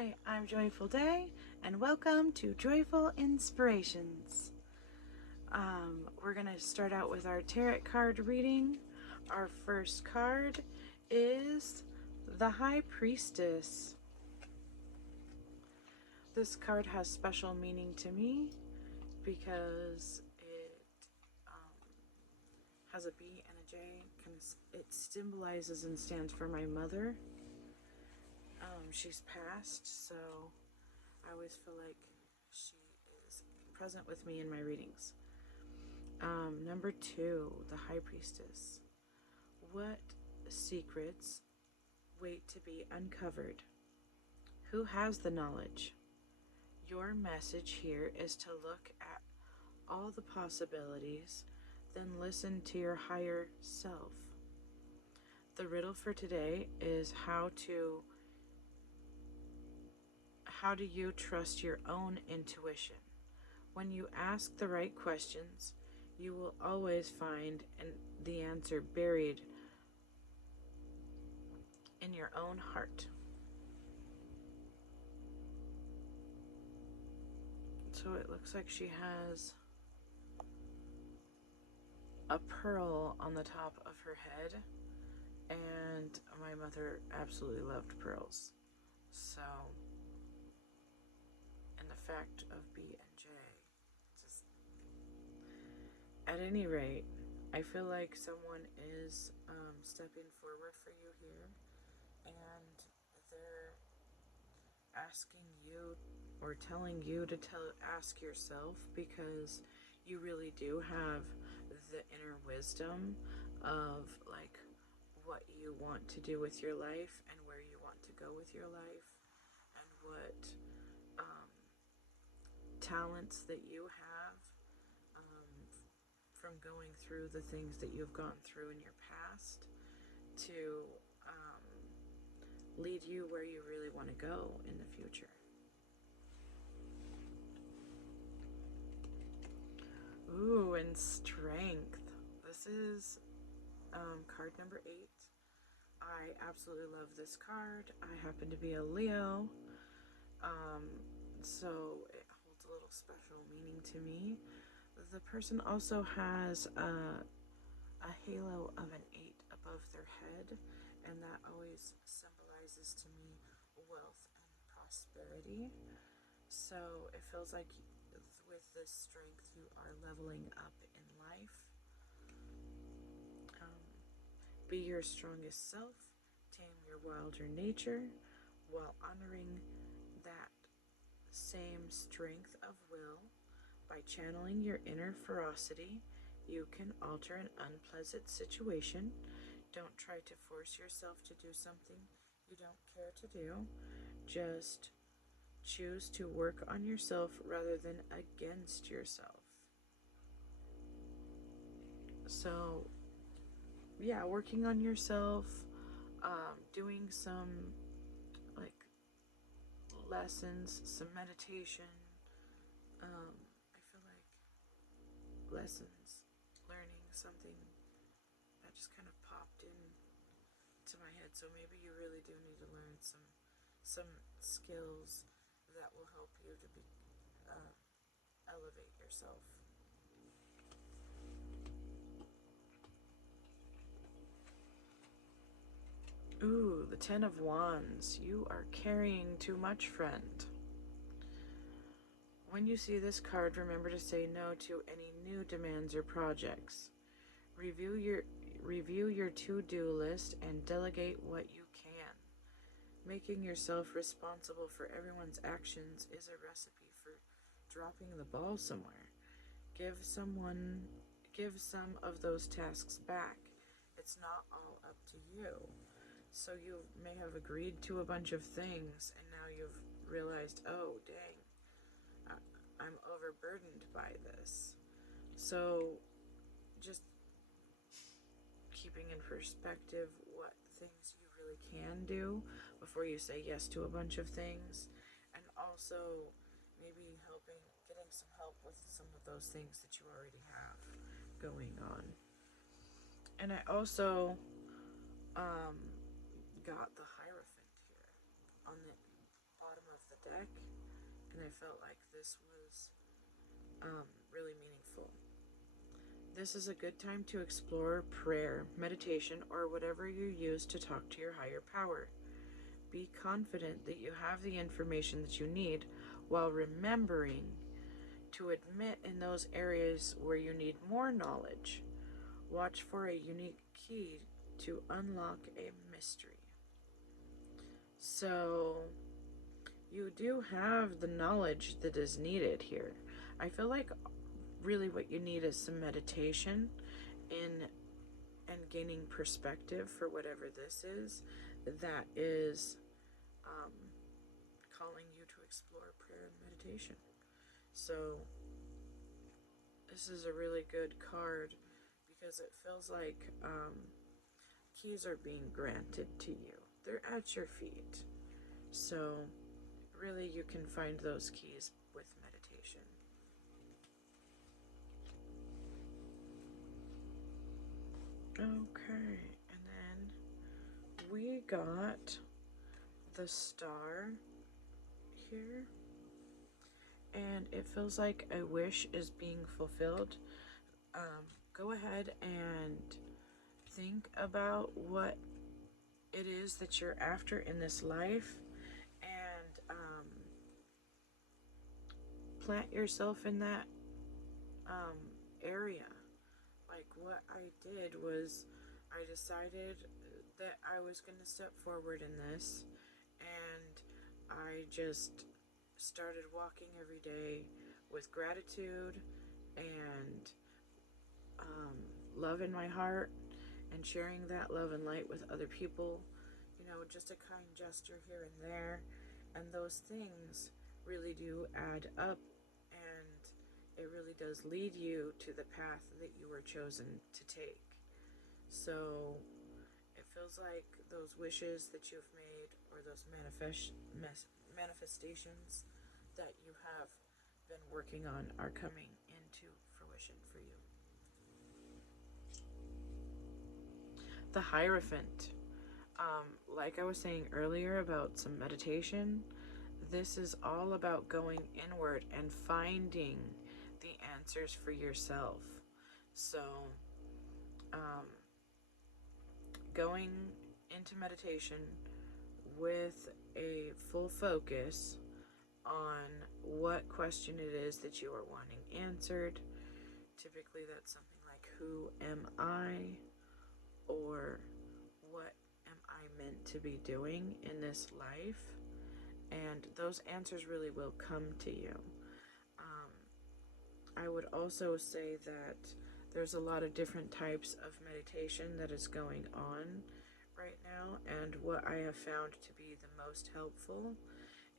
Hi, I'm Joyful Day, and welcome to Joyful Inspirations. We're going to start out with our tarot card reading. Our first card is the High Priestess. This card has special meaning to me because it has a B and a J. It symbolizes and stands for my mother. She's passed, so I always feel like she is present with me in my readings. Number 2, the High Priestess. What secrets wait to be uncovered? Who has the knowledge? Your message here is to look at all the possibilities, then listen to your higher self. The riddle for today is how do you trust your own intuition? When you ask the right questions, you will always find the answer buried in your own heart. So it looks like she has a pearl on the top of her head, and my mother absolutely loved pearls. So, and the fact of B and J, just at any rate, I feel like someone is stepping forward for you here, and they're asking you or telling you to ask yourself, because you really do have the inner wisdom of like what you want to do with your life and where you want to go with your life, and what talents that you have from going through the things that you've gone through in your past to lead you where you really want to go in the future. Ooh, and Strength. This is card number 8. I absolutely love this card. I happen to be a Leo, so it holds a little special meaning to me. The person also has a halo of an 8 above their head, and that always symbolizes to me wealth and prosperity. So it feels like with this strength you are leveling up in life. Be your strongest self, tame your wilder nature, while honoring that same strength of will. By channeling your inner ferocity, you can alter an unpleasant situation. Don't try to force yourself to do something you don't care to do. Just choose to work on yourself rather than against yourself. So, yeah, working on yourself, doing some like lessons, some meditation. I feel like lessons, learning something that just kind of popped in to my head. So maybe you really do need to learn some skills that will help you to be elevate yourself. Ooh, the 10 of Wands. You are carrying too much, friend. When you see this card, remember to say no to any new demands or projects. Review your to-do list and delegate what you can. Making yourself responsible for everyone's actions is a recipe for dropping the ball somewhere. Give some of those tasks back. It's not all up to you. So you may have agreed to a bunch of things, and now you've realized, oh dang, I'm overburdened by this. So just keeping in perspective what things you really can do before you say yes to a bunch of things, and also maybe getting some help with some of those things that you already have going on. And I also got the Hierophant here on the bottom of deck, and I felt like this was really meaningful. This is a good time to explore prayer, meditation, or whatever you use to talk to your higher power. Be confident that you have the information that you need while remembering to admit in those areas where you need more knowledge. Watch for a unique key to unlock a mystery. So, you do have the knowledge that is needed here. I feel like really what you need is some meditation in and gaining perspective for whatever this is that is calling you to explore prayer and meditation. So this is a really good card because it feels like keys are being granted to you. They're at your feet. So really you can find those keys with meditation. Okay, and then we got the star here, and it feels like a wish is being fulfilled. Go ahead and think about what it is that you're after in this life, and plant yourself in that area. Like what I did was I decided that I was going to step forward in this, and I just started walking every day with gratitude and love in my heart, and sharing that love and light with other people. You know, just a kind gesture here and there, and those things really do add up, and it really does lead you to the path that you were chosen to take. So it feels like those wishes that you've made, or those manifestations that you have been working on, are coming into fruition for you. The Hierophant. Like I was saying earlier about some meditation, this is all about going inward and finding the answers for yourself. So, going into meditation with a full focus on what question it is that you are wanting answered. Typically that's something like, who am I? Or what am I meant to be doing in this life? And those answers really will come to you. I would also say that there's a lot of different types of meditation that is going on right now, and what I have found to be the most helpful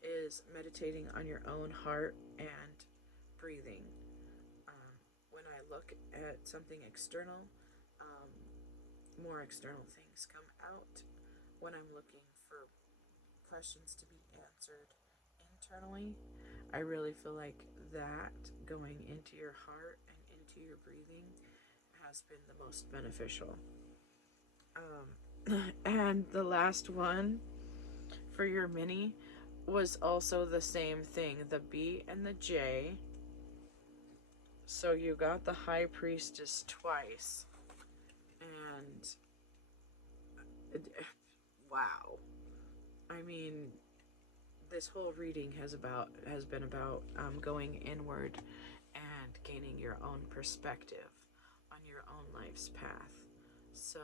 is meditating on your own heart and breathing. When I look at something external, more external things come out. When I'm looking for questions to be answered internally, I really feel like that going into your heart and into your breathing has been the most beneficial. And the last one for your mini was also the same thing, the B and the J. So you got the High Priestess twice. And wow. I mean, this whole reading has been about going inward and gaining your own perspective on your own life's path. So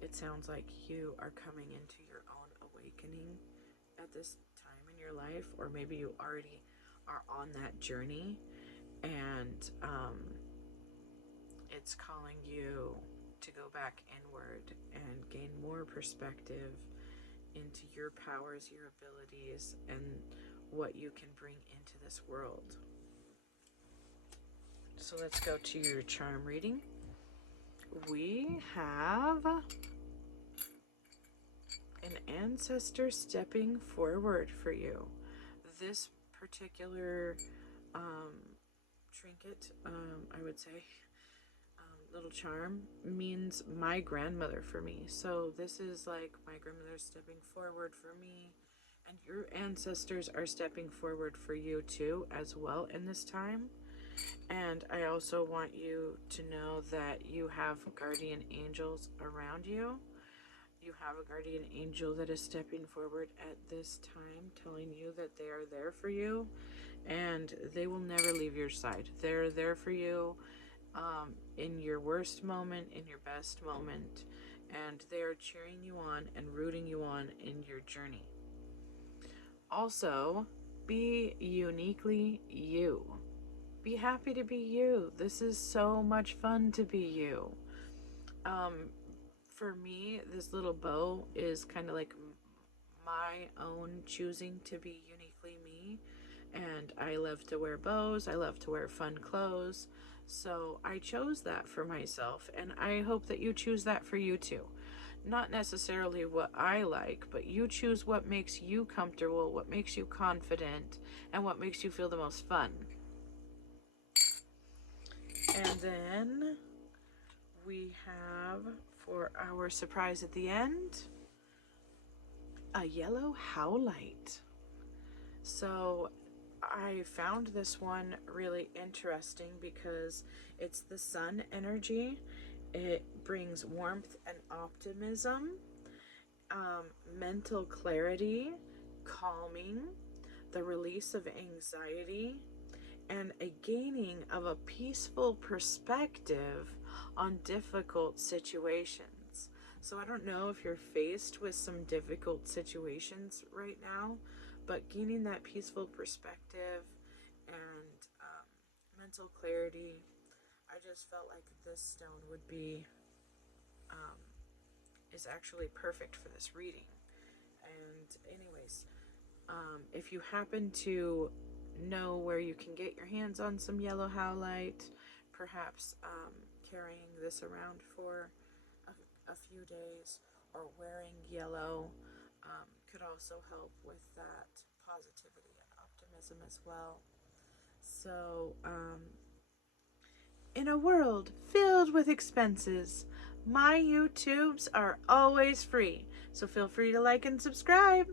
it sounds like you are coming into your own awakening at this time in your life, or maybe you already are on that journey, and it's calling you to go back inward and gain more perspective into your powers, your abilities, and what you can bring into this world. So let's go to your charm reading. We have an ancestor stepping forward for you. This particular trinket, I would say, little charm, means my grandmother for me. So this is like my grandmother stepping forward for me And your ancestors are stepping forward for you too, as well, in this time. And I also want you to know that you have guardian angels around you. You have a guardian angel that is stepping forward at this time, telling you that they are there for you and they will never leave your side. They're there for you in your worst moment, in your best moment, and they are cheering you on and rooting you on in your journey. Also, be uniquely you. Be happy to be you. This is so much fun to be you. For me, this little bow is kind of like my own choosing to be uniquely me. And I love to wear bows, I love to wear fun clothes. So I chose that for myself, and I hope that you choose that for you too. Not necessarily what I like, but you choose what makes you comfortable, what makes you confident, and what makes you feel the most fun. And then we have, for our surprise at the end, a yellow howlite. So I found this one really interesting because it's the sun energy. It brings warmth and optimism, mental clarity, calming, the release of anxiety, and a gaining of a peaceful perspective on difficult situations. So I don't know if you're faced with some difficult situations right now, but gaining that peaceful perspective and mental clarity, I just felt like this stone would be, is actually perfect for this reading. And anyways, if you happen to know where you can get your hands on some yellow howlite, perhaps carrying this around for a few days or wearing yellow could also help with that positivity and optimism as well. So, in a world filled with expenses, my YouTubes are always free. So feel free to like and subscribe.